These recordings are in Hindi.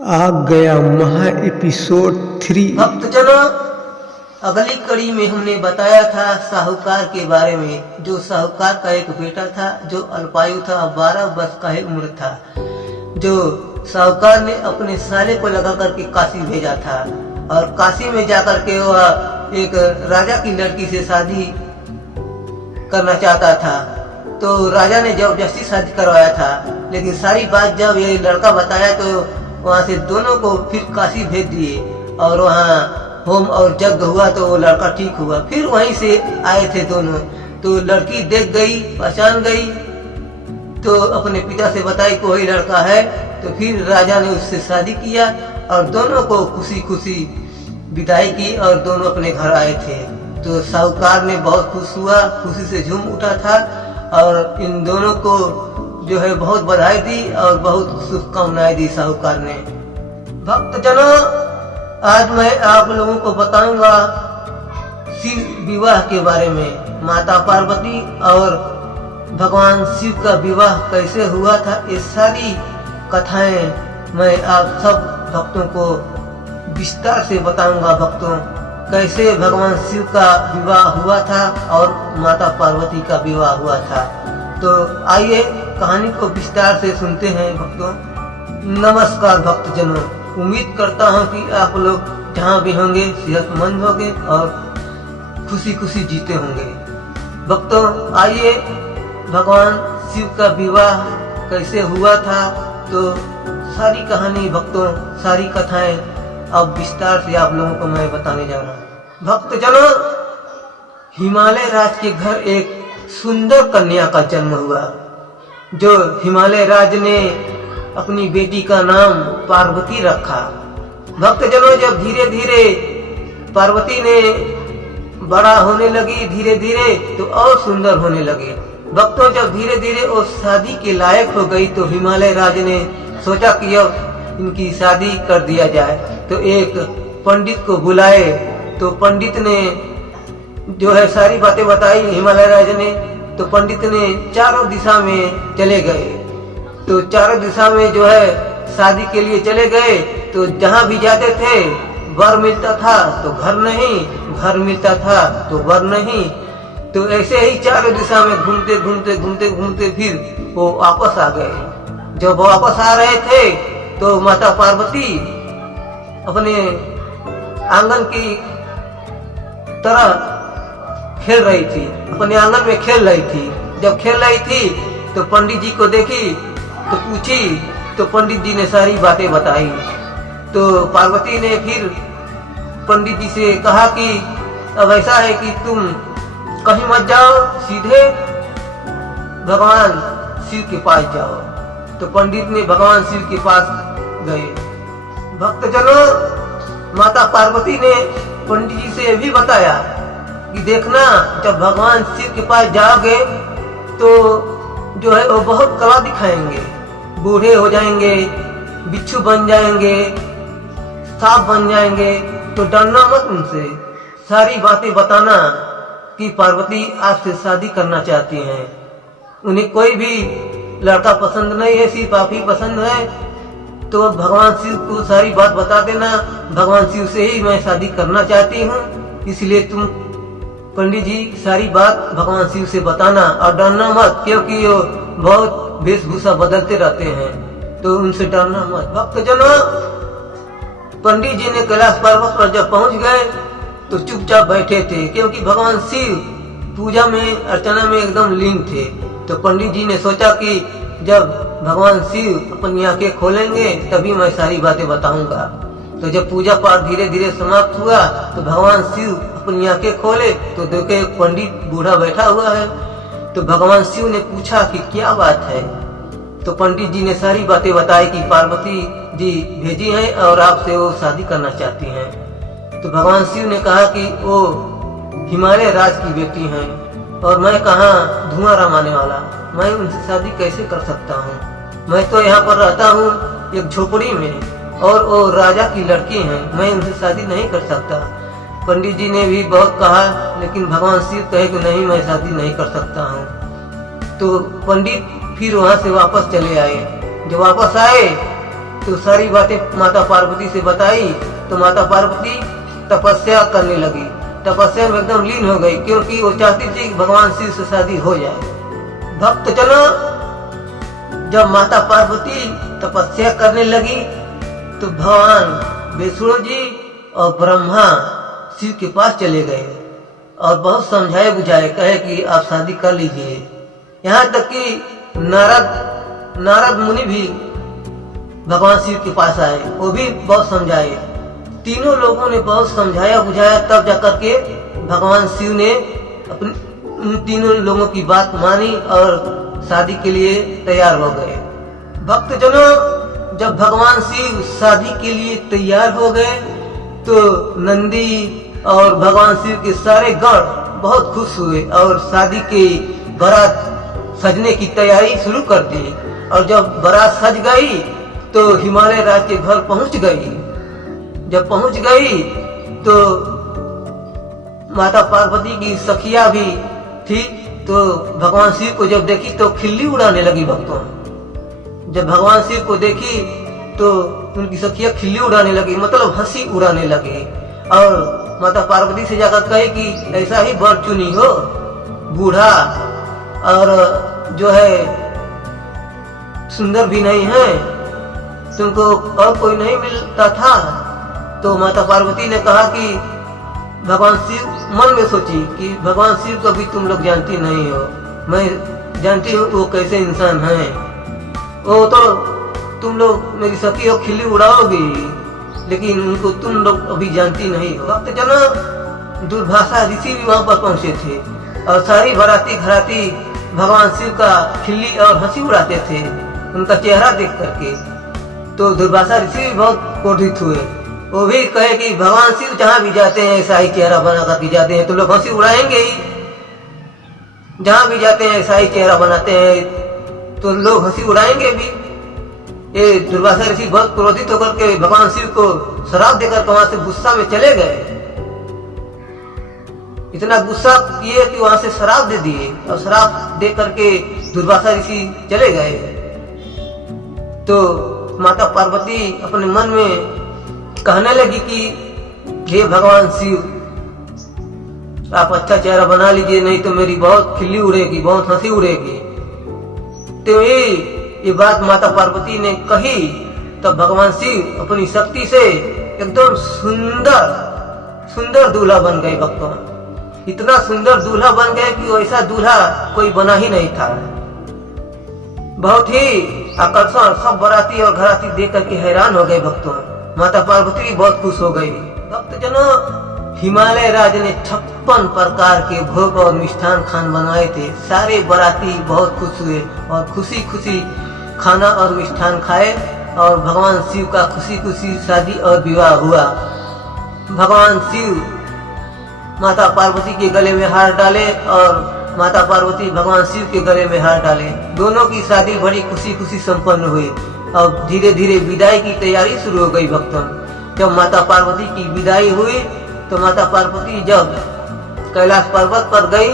आ गया महा एपिसोड 3। भक्तजनों, अगली कड़ी में हमने बताया था साहूकार के बारे में। जो साहूकार का एक बेटा था जो अल्पायु था, 12 वर्ष का ही उम्र था, जो साहूकार ने अपने साले को लगा करके काशी भेजा था। और काशी में जाकर के वह एक राजा की लड़की से शादी करना चाहता था। तो राजा ने जबरदस्ती शादी करवाया था, लेकिन सारी बात जब ये लड़का बताया तो वहाँ से दोनों को फिर काशी भेज दिए। और वहाँ होम और यज्ञ हुआ तो वो लड़का ठीक हुआ। फिर वहीं से आए थे दोनों, तो लड़की देख गई, पहचान गई, तो अपने पिता से बताई कि वही लड़का है। तो फिर राजा ने उससे शादी किया और दोनों को खुशी खुशी विदाई की और दोनों अपने घर आए थे। तो साहूकार ने बहुत खुश हुआ, खुशी से झूम उठा था और इन दोनों को जो है बहुत बधाई दी और बहुत शुभकामनाएं दी साहूकार ने। भक्तजनों, आज मैं आप लोगों को बताऊंगा शिव विवाह के बारे में। माता पार्वती और भगवान शिव का विवाह कैसे हुआ था, ये सारी कथाएं मैं आप सब भक्तों को विस्तार से बताऊंगा। भक्तों, कैसे भगवान शिव का विवाह हुआ था और माता पार्वती का विवाह हुआ था। तो आइए कहानी को विस्तार से सुनते हैं। भक्तों, नमस्कार भक्तजनों, उम्मीद करता हूं कि आप लोग जहां भी होंगे सेहतमंद होंगे और खुशी खुशी जीते होंगे। भक्तों, आइए भगवान शिव का विवाह कैसे हुआ था, तो सारी कहानी भक्तों, सारी कथाएं अब विस्तार से आप लोगों को मैं बताने जा रहा हूँ। भक्तजनों, हिमालय राज के घर एक सुंदर कन्या का जन्म हुआ, जो हिमालय राज ने अपनी बेटी का नाम पार्वती रखा। भक्तजनों, जब धीरे धीरे पार्वती ने बड़ा होने लगी, धीरे धीरे तो और सुंदर होने लगी। भक्तों, जब धीरे धीरे वो शादी के लायक हो गई तो हिमालय राज ने सोचा कि अब इनकी शादी कर दिया जाए। तो एक पंडित को बुलाए, तो पंडित ने जो है सारी बातें बताई हिमालय राज ने। तो पंडित ने चारों दिशा में चले गए, तो चारों दिशा में जो है शादी के लिए चले गए। तो जहाँ भी जाते थे वर मिलता था तो घर नहीं, घर मिलता था तो वर नहीं। तो ऐसे ही चारों दिशा में घूमते घूमते घूमते घूमते फिर वो वापस आ गए। जब वापस आ रहे थे तो माता पार्वती अपने आंगन की तरह खेल रही थी, अपने आंगन में खेल रही थी। जब खेल रही थी तो पंडित जी को देखी तो पूछी, तो पंडित जी ने सारी बातें बताई। तो पार्वती ने फिर पंडित जी से कहा कि अब ऐसा है कि तुम कहीं मत जाओ, सीधे भगवान शिव के पास जाओ। तो पंडित ने भगवान शिव के पास गए। भक्तजनों, माता पार्वती ने पंडित जी से भी बताया कि देखना, जब भगवान शिव के पास जाओगे तो जो है वो बहुत कला दिखाएंगे, बूढ़े हो जाएंगे, बिच्छू बन जाएंगे, सांप बन जाएंगे। तो डरना मत उनसे, सारी बातें बताना कि पार्वती आपसे शादी करना चाहती हैं। उन्हें कोई भी लड़का पसंद नहीं है, सिर्फ आप ही पसंद है। तो भगवान शिव को सारी बात बता देना, भगवान शिव से ही मैं शादी करना चाहती हूँ, इसलिए तुम पंडित जी सारी बात भगवान शिव से बताना और डरना मत, क्योंकि वो बहुत वेशभूषा बदलते रहते हैं, तो उनसे डरना मत। भक्तजनों, पंडित जी ने कैलाश पर्वत पर जब पहुंच गए तो चुपचाप बैठे थे, क्योंकि भगवान शिव पूजा में अर्चना में एकदम लीन थे। तो पंडित जी ने सोचा कि जब भगवान शिव अपनी आंखें खोलेंगे तभी मैं सारी बातें बताऊंगा। तो जब पूजा पाठ धीरे धीरे समाप्त हुआ तो भगवान शिव अपनी आंखें खोले तो देखे एक पंडित बूढ़ा बैठा हुआ है। तो भगवान शिव ने पूछा कि क्या बात है। तो पंडित जी ने सारी बातें बताई कि पार्वती जी भेजी हैं और आपसे वो शादी करना चाहती हैं। तो भगवान शिव ने कहा कि वो हिमालय राज की बेटी हैं और मैं कहाँ धुआं रमाने वाला, मैं उनसे शादी कैसे कर सकता हूँ। मैं तो यहाँ पर रहता हूँ एक झोपड़ी में और वो राजा की लड़की हैं, मैं उनसे शादी नहीं कर सकता। पंडित जी ने भी बहुत कहा, लेकिन भगवान शिव कहे कि नहीं, मैं शादी नहीं कर सकता हूँ। तो पंडित फिर वहाँ से वापस चले आए। जब वापस आए तो सारी बातें माता पार्वती से बताई। तो माता पार्वती तपस्या करने लगी, तपस्या में एकदम लीन हो गई, क्योंकि वो चाहती थी कि भगवान शिव से शादी हो जाए। भक्तजनों, जब माता पार्वती तपस्या करने लगी तो भगवान विष्णु जी और ब्रह्मा शिव के पास चले गए और बहुत समझाए बुझाए, कहे कि आप शादी कर लीजिए। यहाँ तक कि नारद मुनि भी भगवान शिव के पास आए, वो भी बहुत समझाए। तीनों लोगों ने बहुत समझाया बुझाया, तब जाकर के भगवान शिव ने अपनी उन तीनों लोगों की बात मानी और शादी के लिए तैयार हो गए। भक्तजनों, जब भगवान शिव शादी के लिए तैयार हो गए तो नंदी और भगवान शिव के सारे गण बहुत खुश हुए और शादी की बारात सजने की तैयारी शुरू कर दी। और जब बारात सज गई तो हिमालय राज के घर पहुंच गई। जब पहुंच गई तो माता पार्वती की सखिया भी थी, तो भगवान शिव को जब देखी तो खिल्ली उड़ाने लगी। भक्तों, जब भगवान शिव को देखी तो उनकी सखिया खिल्ली उड़ाने लगी, मतलब हंसी उड़ाने लगी। और माता पार्वती से जाकर कही कि ऐसा ही वर चुनी हो, बूढ़ा और जो है सुंदर भी नहीं है, तुमको और कोई नहीं मिलता था। तो माता पार्वती ने कहा कि भगवान शिव मन में सोची कि भगवान शिव को भी तुम लोग जानती नहीं हो, मैं जानती हूँ वो कैसे इंसान हैं। वो तो तुम लोग मेरी सखी हो, खिल्ली उड़ाओगी, लेकिन उनको तुम लोग अभी जानती नहीं हो। भक्तजनों, दुर्भाषा ऋषि भी वहां पर पहुंचे थे और सारी बाराती घराती भगवान शिव का खिल्ली और हंसी उड़ाते थे उनका चेहरा देख करके। तो दुर्भाषा ऋषि भी बहुत क्रोधित हुए, वो भी कहे कि भगवान शिव जहाँ भी जाते हैं ऐसा ही चेहरा बना करके जाते हैं, तो लोग हंसी उड़ाएंगे ही। जहाँ भी जाते हैं ऐसा ही चेहरा बनाते हैं तो लोग हंसी उड़ाएंगे भी। ये दुर्वासा ऋषि बहुत क्रोधित होकर के भगवान शिव को शराब देकर वहां से गुस्सा में चले गए। इतना गुस्सा किए कि वहां से शराब दे दिए और शराब दे करके दुर्वासा ऋषि चले गए। तो माता पार्वती अपने मन में कहने लगी कि हे भगवान शिव, आप अच्छा चेहरा बना लीजिए, नहीं तो मेरी बहुत खिल्ली उड़ेगी, बहुत हंसी उड़ेगी। तो ये बात माता पार्वती ने कही, तब भगवान शिव अपनी शक्ति से एकदम सुंदर दूल्हा बन गए। भक्तों, इतना सुंदर दूल्हा बन गए कि वैसा दूल्हा कोई बना ही नहीं था। बहुत ही आकर्षण, सब बराती और घराती देख करके हैरान हो गए। भक्तों, माता पार्वती भी बहुत खुश हो गई। भक्तजनों, हिमालय राज ने 56 प्रकार के भोग और मिष्ठान खान बनाए थे। सारे बराती बहुत खुश हुए और खुशी खुशी खाना और मिष्ठान खाए और भगवान शिव का खुशी खुशी शादी और विवाह हुआ। भगवान शिव माता पार्वती के गले में हार डाले और माता पार्वती भगवान शिव के गले में हार डाले। दोनों की शादी बड़ी खुशी खुशी संपन्न हुई और धीरे धीरे विदाई की तैयारी शुरू हो गई। भक्तों, जब माता पार्वती की विदाई हुई तो माता पार्वती जब कैलाश पर्वत पर गई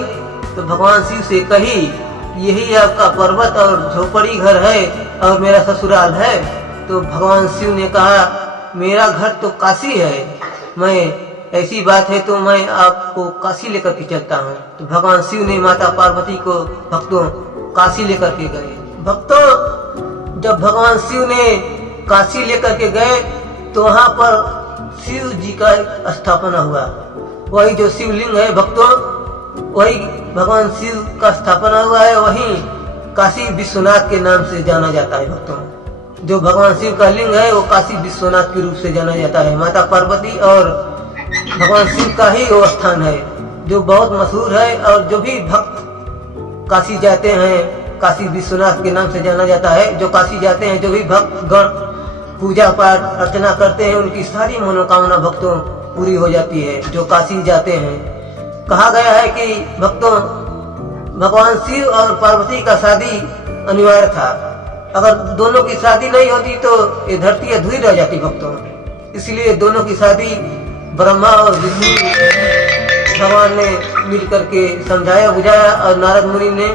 तो भगवान शिव से कही, यही आपका पर्वत और झोपड़ी घर है और मेरा ससुराल है। तो भगवान शिव ने कहा, मेरा घर तो काशी है, मैं ऐसी बात है तो मैं आपको काशी लेकर के चलता हूँ। तो भगवान शिव ने माता पार्वती को भक्तों काशी लेकर के गए। भक्तों, जब भगवान शिव ने काशी लेकर के गए तो वहाँ पर शिव जी का स्थापना हुआ। वही जो शिवलिंग है भक्तों, वही भगवान शिव का स्थापना हुआ है, वही काशी विश्वनाथ के नाम से जाना जाता है। भक्तों, जो भगवान शिव का लिंग है वो काशी विश्वनाथ के रूप से जाना जाता है। माता पार्वती और भगवान शिव का ही वो स्थान है जो बहुत मशहूर है और जो भी भक्त काशी जाते हैं, काशी विश्वनाथ के नाम से जाना जाता है। जो काशी जाते हैं, जो भी भक्त गण पूजा पाठ अर्चना करते हैं, उनकी सारी मनोकामना भक्तों पूरी हो जाती है जो काशी जाते हैं। कहा गया है कि भक्तों, भगवान शिव और पार्वती का शादी अनिवार्य था। अगर दोनों की शादी नहीं होती तो ये धरती अधूरी रह जाती। भक्तों, इसलिए दोनों की शादी ब्रह्मा और विष्णु भगवान ने मिल करके समझाया बुझाया और नारद मुनि ने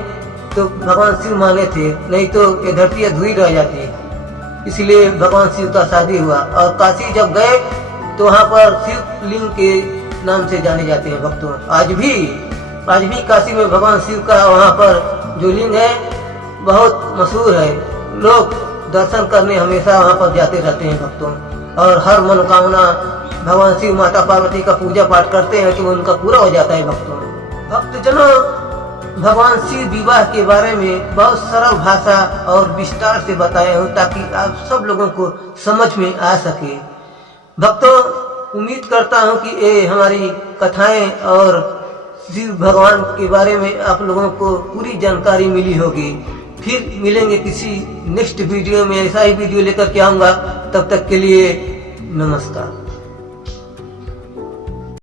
तो भगवान शिव माने थे, नहीं तो ये धरती अधूरी रह जाती। इसलिए भगवान शिव का शादी हुआ। और काशी जब गए तो वहाँ पर शिव लिंग के नाम से जाने जाते हैं भक्तों। आज भी काशी में भगवान शिव का वहाँ पर जो लिंग है बहुत मशहूर है। लोग दर्शन करने हमेशा वहाँ पर जाते रहते हैं भक्तों, और हर मनोकामना भगवान शिव माता पार्वती का पूजा पाठ करते हैं तो उनका पूरा हो जाता है भक्तों। भक्तजनों, भगवान शिव विवाह के बारे में बहुत सरल भाषा और विस्तार से बताया हूँ ताकि आप सब लोगों को समझ में आ सके। भक्तों, उम्मीद करता हूँ कि ये हमारी कथाएं और शिव भगवान के बारे में आप लोगों को पूरी जानकारी मिली होगी। फिर मिलेंगे किसी नेक्स्ट वीडियो में, ऐसा ही वीडियो लेकर के आऊँगा। तब तक के लिए नमस्कार।